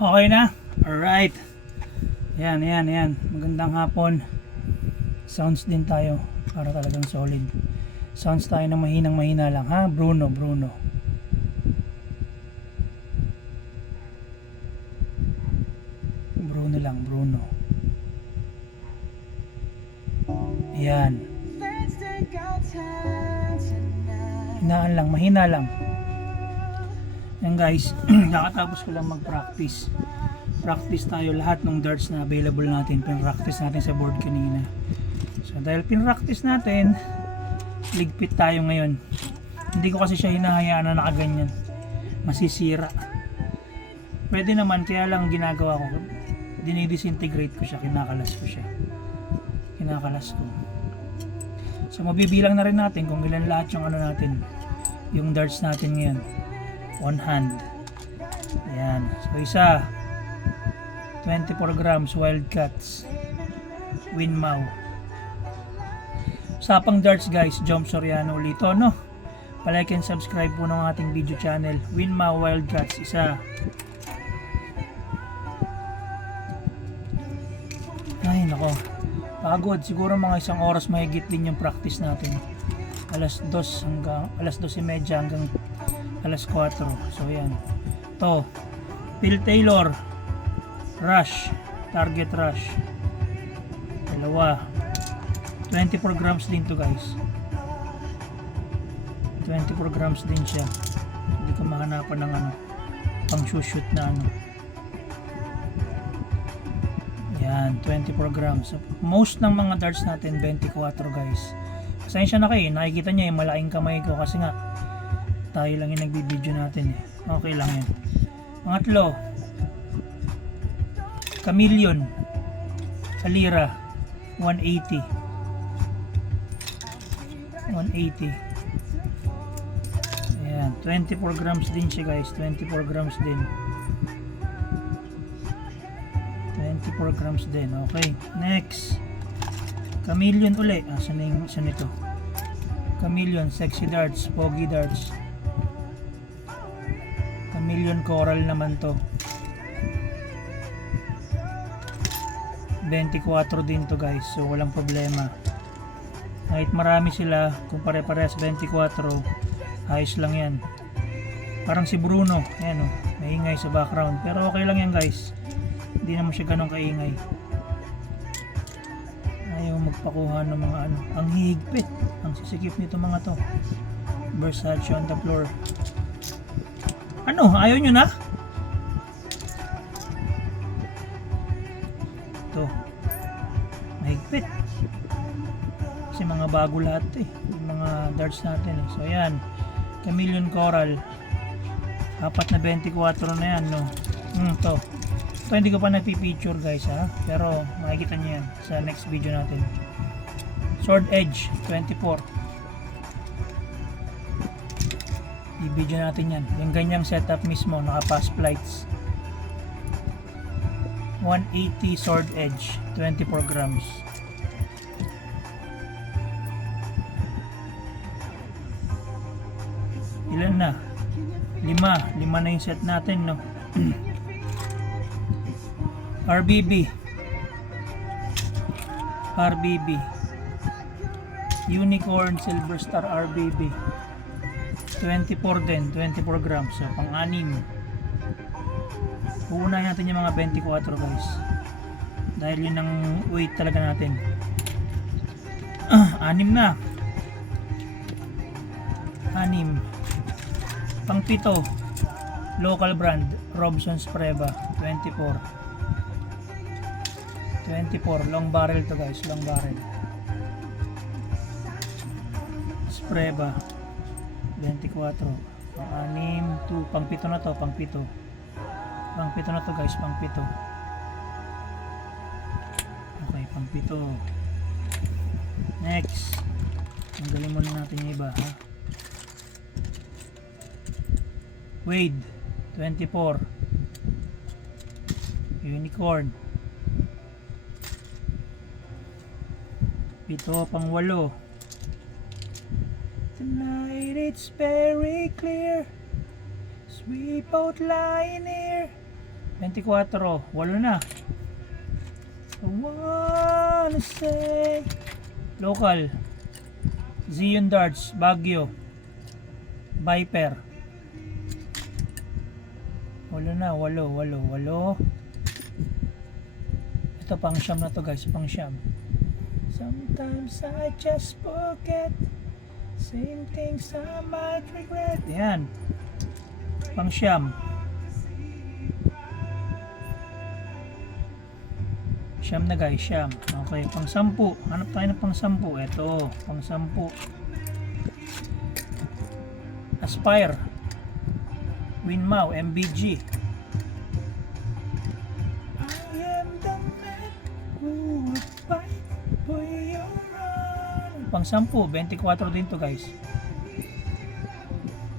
Okay na? Alright. Yan. Magandang hapon. Sounds din tayo para talagang solid. Sounds tayo ng mahina lang ha. Bruno. Bruno lang, Bruno. Yan. Hinaan lang, mahina lang. Yan guys, nakatapos ko lang mag-practice. Practice tayo lahat ng darts na available natin. Pin-practice natin sa board kanina. So dahil pin-practice natin, ligpit tayo ngayon. Hindi ko kasi siya hinahayaan na nakaganyan. Masisira. Pwede naman, kaya lang ginagawa ko, dinidisintegrate ko siya, kinakalas ko. So mabibilang na rin natin kung ilan lahat yung ano natin, yung darts natin ngayon. On hand. Ayan. So isa, 24 grams Wildcats Winmau. Sapang darts guys, Jom Soriano ulit to, no? Palike and subscribe po ng ating video channel. Winmau Wildcats, isa. Ay nako, pagod. Siguro mga isang oras mahigit din yung practice natin. Alas 2:30 hanggang alas 4. So yan. To, Phil Taylor Rush, Target Rush. Dalawa. 24 grams din to guys. 24 grams din siya. Hindi ko mahanapan ng ano, pang shoot na ano. Yan, 24 grams. Most ng mga darts natin 24 guys. Pasensya na kayo, nakikita niyo yung malaking kamay ko kasi nga tayo lang yung nagbibideo natin eh. Okay lang yan. Pangatlo, Chameleon Alira 180. Ayan, 24 grams din siya guys. 24 grams din. 24 grams din. Okay, next Chameleon uli. Saan ito? Chameleon Sexy Darts, Pogi Darts. Chameleon Coral naman to. 24 din to guys. So walang problema. Kahit marami sila, kung pare-parehas 24, ayos lang yan. Parang si Bruno, ayan o, maingay sa background. Pero okay lang yan guys. Hindi naman siya ganun kaingay. Ayaw magpakuha ng mga ano. Ang hihigpit, ang sisikip nito mga to. Versace on the floor. Ano? Ayaw nyo na? Ito. Mahigpit. Kasi mga bago lahat eh. Yung mga darts natin eh. So yan. Chameleon Coral. Apat na 24 na yan no. Ito. Ito hindi ko pa napipicture guys ha. Pero makikita nyo yan sa next video natin. Sword Edge 24. I-video natin yan. Yung ganyang setup mismo, naka pass flights. 180 Sword Edge 24 grams. Ilan na? 5 na yung set natin no. RBB Unicorn Silver Star RBB 24 din, 24 grams. So pang-anim. Uunahin natin yung mga 24 guys dahil yun ang weight talaga natin. Anim na. Pang-pito, local brand Robson's Preva 24 long barrel to guys, long barrel Spreva 24. Pang-anim to, pang-pito na to, pang-pito na to guys, pang-pito. Okay, pang-pito. Next, tanggalin muna natin yung iba ha. Wade 24 Unicorn. Pito, pang-walo. Tonight it's very clear, as we both lie near. 24, 8 na. I wanna say local Zion Darts, Baguio, Viper. 8 na, 8. Ito pang siyam na to guys, pang siyam. Sometimes I just forget, same things I might regret. Yan, pang siyam. Siyam na guys, siyam. Okay, pang 10. Hanap tayo ng pang 10. Ito, pang 10. Aspire, Winmau, MBG. I am the man who will fight for your honor. Pang 10, 24 din to guys.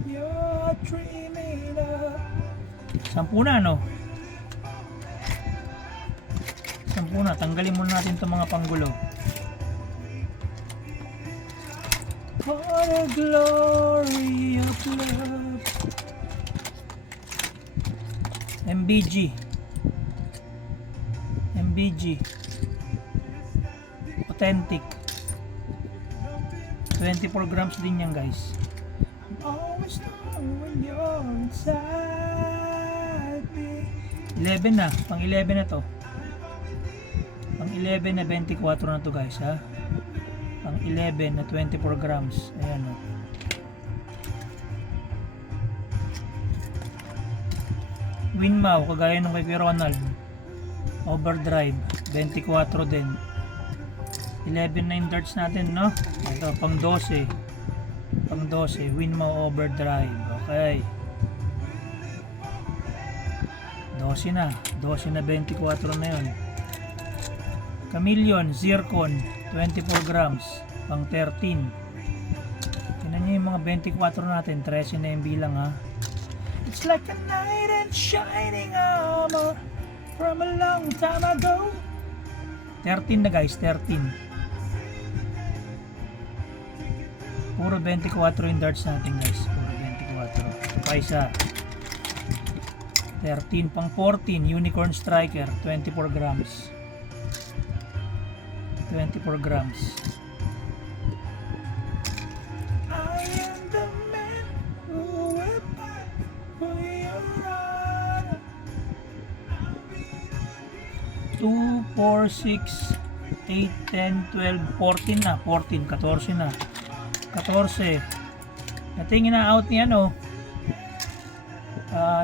You're dreaming of. 10 na, no? 10 na. Tanggalin muna natin itong mga panggulo. For the glory of love. MBG. Authentic. 24 grams din yan guys. Always know when you're inside me. 11 na. Pang 11 na to. Pang 11 na 24 na to guys ha. Pang 11 na 24 grams. Ayan o. Winmau, kagaya nung kay Kuya Ronald. Overdrive, 24 din. 11 na yung darts natin, no? Ito, pang 12. Pang 12, Winmau Overdrive. Okay. 12 na. 12 na 24 na yun. Chameleon, Zircon, 24 grams, pang 13. Tingnan nyo yung mga 24 natin, 13 na yung bilang ha. It's like a knight in shining armor from a long time ago. 13 na guys, 13. Puro 24 yung darts natin guys, puro 24. Pa isa. 13, pang 14, Unicorn Striker, 24 grams. 24 grams. I am the man who will fight for your honor. 2, 4, 6, 8, 10, 12, 14 na. 14, 14 na. 14. Ito yung ina-out niya no.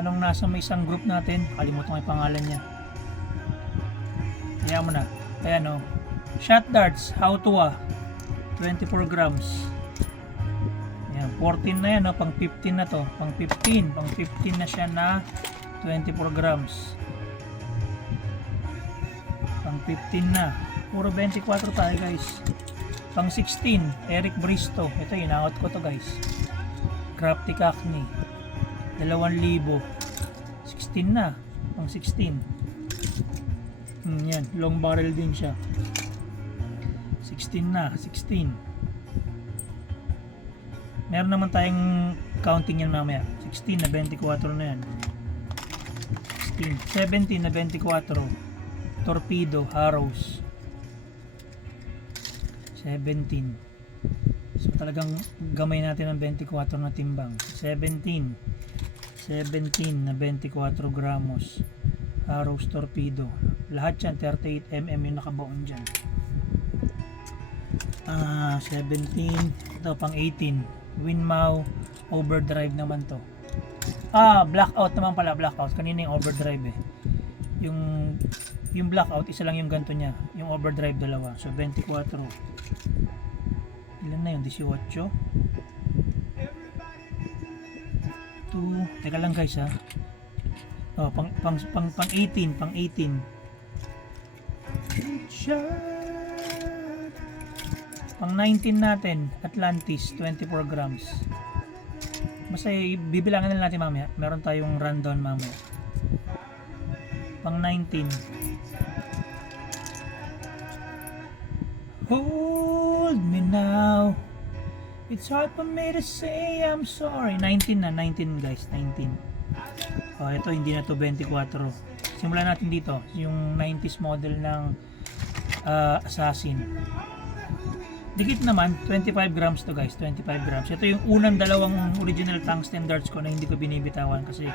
Nung nasa may isang group natin, kalimutan ko yung pangalan niya. Kaya mo na. Kaya no. Shot darts, Hautua, 24 grams. Ayan, 14 na yan, no? Pang 15 na to. Pang 15 na siya na 24 grams. Pang 15 na. Puro 24 tayo guys. Pang 16, Eric Bristow. Ito, inangot ko to guys. Crafty Acne. 2,000. 16 na. Pang 16. Yan, long barrel din siya. 16 na, 16. Meron naman tayong counting yan mamaya. 16 na 24 na yan. 16, 17 na 24. Torpedo, Harrows. 17. So talagang gamay natin ang 24 na timbang. 17 na 24 gramos. Harrows Torpedo. Lahat yan 38mm yung nakabaon dyan. 17. Ito pang 18. Winmau Overdrive naman to. Blackout naman pala, blackout. Kanina yung overdrive eh. Yung blackout, isa lang yung ganto niya. Yung overdrive, dalawa. So 24. Ilan na yun? 18. 2. Teka lang guys ha. Pang 18. Pang 18. Pang 19 natin, Atlantis, 24 grams. Basta bibilangan na natin mamaya. Meron tayong rundown mamaya. Pang 19. Hold me now. It's hard for me to say I'm sorry. 19 na, 19 guys, 19. Oh, ito hindi na to 24. Simulan natin dito, yung 90s model ng Assassin. Dikit naman, 25 grams to guys, 25 grams. Ito yung unang dalawang original tungsten darts ko na hindi ko binibitawan kasi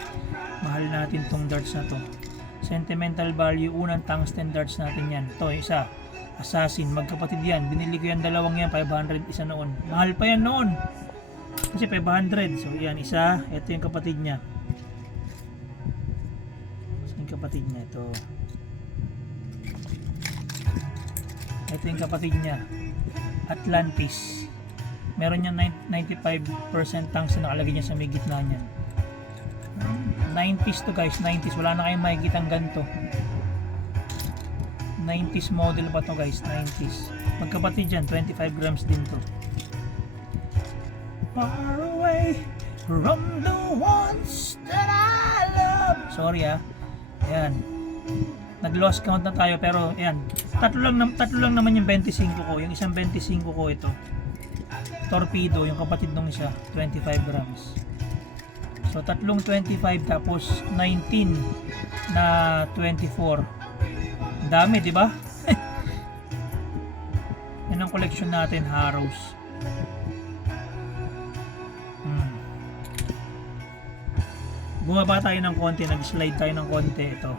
mahal natin tong darts na to. Sentimental value, unang tungsten darts natin yan. Ito, isa, Assassin, magkapatid yan. Binili ko yan, dalawang yan, 500, isa noon. Mahal pa yan noon. Kasi 500. So yan, isa, ito yung kapatid niya. Yung kapatid niya, ito. Ito yung kapatid niya. Atlantis. Meron niya 95% tungsten nakalagay niya sa may gitna niyan. 90s to guys, 90s. Wala na kayong makikita ang ganito. 90s model pa to guys, 90s. Magkapatid yan, 25 grams din to. Far away from the ones that I love. Sorry Ayan. Nag-lost count na tayo pero ayan. Tatlo lang naman yung 25 ko. Yung isang 25 ko ito. Torpedo, yung kapatid nung isa, 25 grams. So tatlong 25 tapos 19 na 24. Dami, di ba? Yan ang collection natin, Harrows. Bumaba tayo ng konti, nag-slide tayo ng konti. Ito.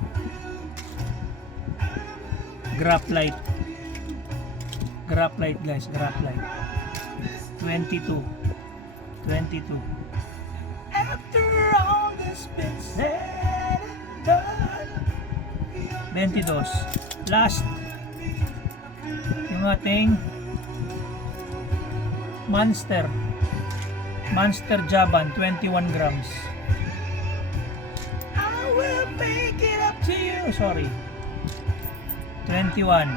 Graphite. Graphite guys, graphite. 22. After all this been said and done. 22. Last. Yung ating Monster Jaban, 21 grams. I will make it up to you. Sorry. 21.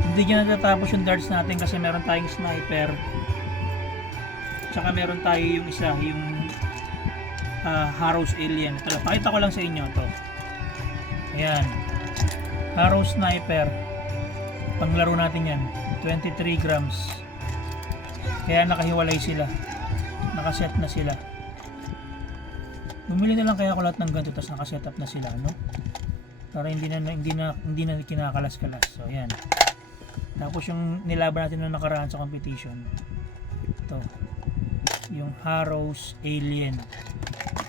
Hindi niya natatapos yung darts natin kasi meron tayong sniper. Tsaka meron tayo yung isa, yung Harrows Alien. Ito, pakita ko lang sa inyo to. Ayan. Harrows Sniper. Panglaro natin yan. 23 grams. Kaya nakahiwalay sila. Nakaset na sila. Bumili na lang kaya ako lahat ng ganito tapos nakaset up na sila, no? Para hindi na kinakalas-kalas. So ayan. Tapos yung nilaban natin na nakaraan sa competition. Ito. Yung Harrows Alien.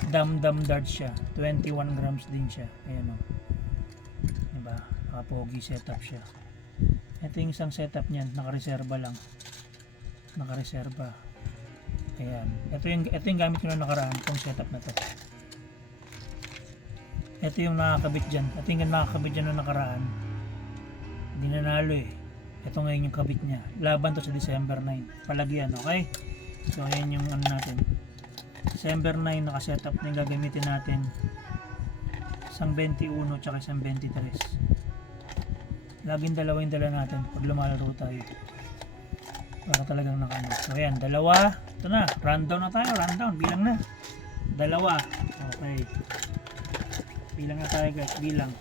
Dam dart siya. 21 grams din siya. Ayan o. Diba? Nakapogi setup siya. Ito yung isang setup niyan. Nakareserba lang. Nakareserba. Ayan. Ito yung gamit ko na nakaraan. Itong setup na to. Ito yung nakakabit dyan. Ito yung nakakabit dyan na nakaraan. Hindi nanalo eh. Ito ngayon yung kabit niya. Laban to sa December 9. Palagyan, okay? So ayan yung ano natin. December 9 nakasetup na yung gagamitin natin. Isang 21 tsaka isang 23. Laging dalawa yung dala natin pag lumalaro tayo. Para talagang nakano. So ayan, dalawa. Ito na, rundown na tayo. Rundown, bilang na. Dalawa. Okay. Bilang na tayo guys, bilang.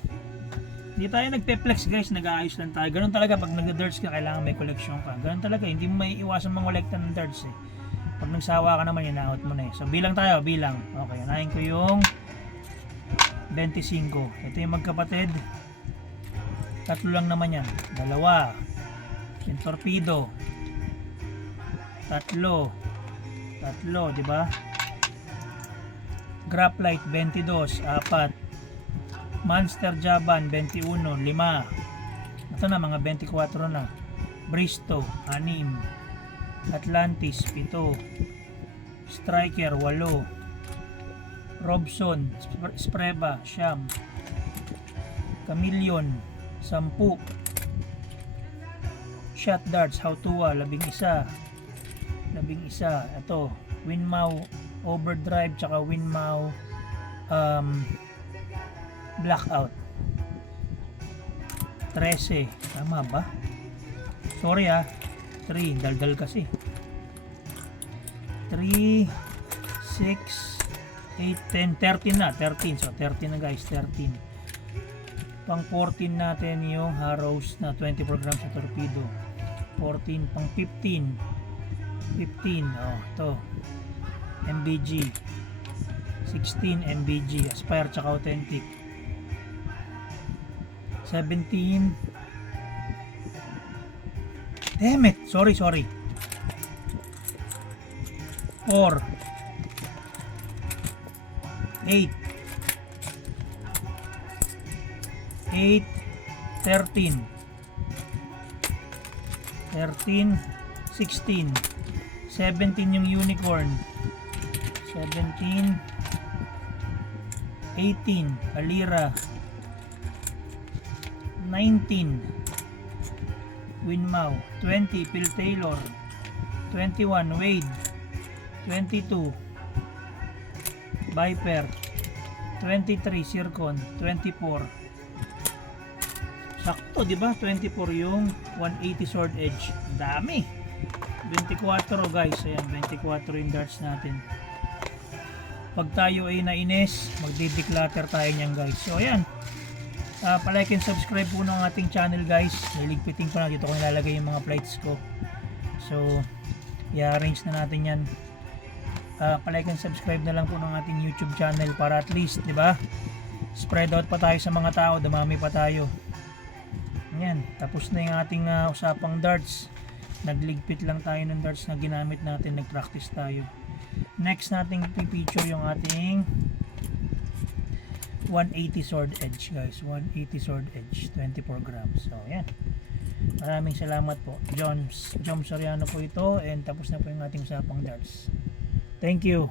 Hindi tayo nagpe-flex guys, nag-aayos lang tayo. Ganun talaga pag nag-darts ka, kailangan may collection ka. Ganun talaga, hindi mo may iwasan mangolekta ng darts eh. Pag nagsawa ka naman, inaawat mo na eh. So bilang tayo, bilang. Okay, unahin ko yung 25. Ito yung magkapatid. Tatlo lang naman yan. Dalawa. Yung torpedo. Tatlo, di ba? Graphite 22, 4. Monster Jaban 21, 5. Ito na mga 24 na. Bristow 6. Atlantis 7. Striker 8. Robson Spreva 9. Chameleon 10. Shot darts Hautua 11. Ito Winmau Overdrive tsaka Winmau Blackout 13. Tama ba? Sorry 3, daldal kasi. 3, 6, 8, 10, 13 na. 13. So 13 na guys, 13. Pang 14 natin yung Harrows na 24 grams sa torpedo. 14, pang 15. 15, oh, ito. MBG, 16 MBG, Aspire tsaka Authentic, 17, damn it, sorry, 4, 8, 13, 16, 17 yung unicorn, 17, 18 Alira, 19 Winmau, 20 Phil Taylor, 21 Wade, 22 Viper, 23 Zircon, 24 sakto, di ba? 24 yung 180 sword edge. Dami. 24 guys. Ayan, 24 yung darts natin. Pag tayo ay nainis, magdi-declutter tayo niyan guys. So ayan. Palike and subscribe po ng ating channel guys. Liligpitin ko na dito ko nilalagay yung mga plates ko. So i-arrange na natin yan. Palike and subscribe na lang po ng ating YouTube channel para at least, di ba? Spread out pa tayo sa mga tao, dumami pa tayo. Ayan, tapos na yung ating usapang darts. Nagligpit lang tayo ng darts na ginamit natin, nag-practice tayo. Next nating pipicture yung ating 180 sword edge guys, 180 sword edge, 24 grams. So ayan, maraming salamat po. Jom Soriano po ito, and tapos na po yung ating usapang darts. Thank you.